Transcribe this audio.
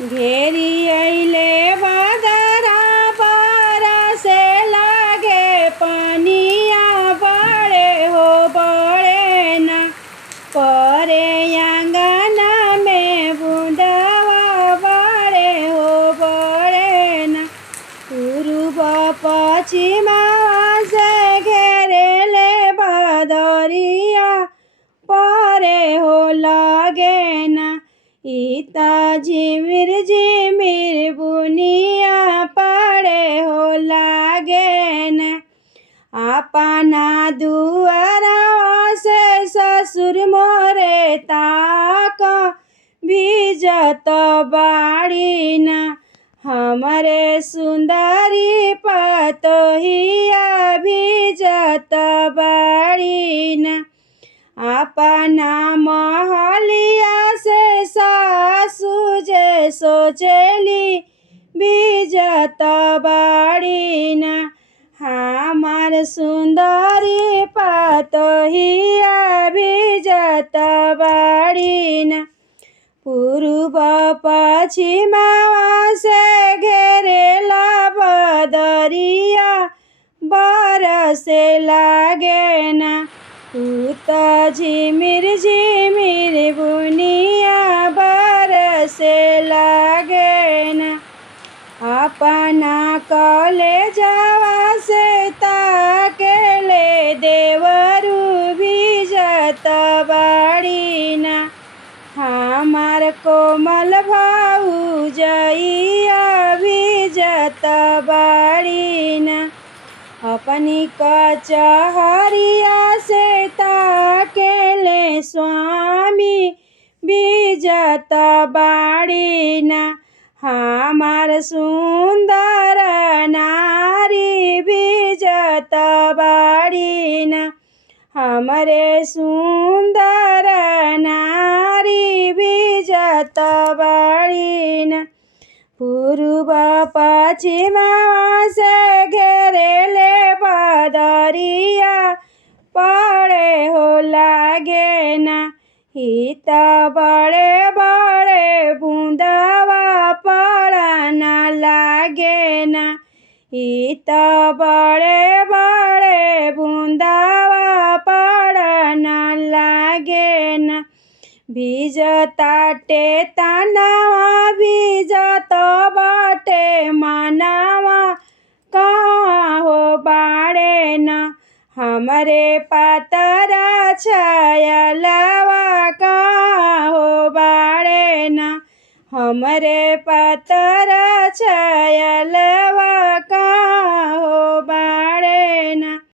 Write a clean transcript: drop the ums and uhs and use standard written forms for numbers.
घेरी अइले बदरा बरसे लागे पनिया बड़े हो बड़े ना परे आंगना में बूंदवा बड़े हो बड़े ना पूर्व पश्चिमा से घेरेले बदरिया परे हो लगे ना इता झिमिर झिमिर बुनिया पड़े हो लागे न अपना दुआरा से ससुर मोरे ताक भीजत बाड़ी न हमरे सुंदरी पतोहिया भीजत बाड़ी न अपना महलिया से सासु जे सोचेली बीजत बाड़ी न हमार सुंदरी पतोहिया बीजत बाड़ी न पूर्व पश्चिमा से घेरेला बदरिया बरसे लागे ना उत झिमिर झिमिर बुनिया बरसे लागे ना अपना कलेजवा से ताकेले देवरू भीजत बाड़ी ना हमार कोमल भाऊजइया भीजत बाड़ी ना अपनी कचहरिया से ताकेले स्वामी बीजत बाड़ी ना हमार सुंदर नारी बीजत बाड़ी ना हमरे सुंदर नारी बीजत बाड़ी ना पूर्व पश्चिमा से घेरेले बदरिया पड़े हो लागे ना हित बड़े बड़े बूंदवा पड़ना लागे ना हित बड़े बड़े बूंदवा पड़ना लागे ना भीजताटे तनवा भीजत बाटे मनवा कहाँ हो बाड़े ना हमरे पातरा छायलवा कहाँ हो बाड़े ना हमरे पातरा छायलवा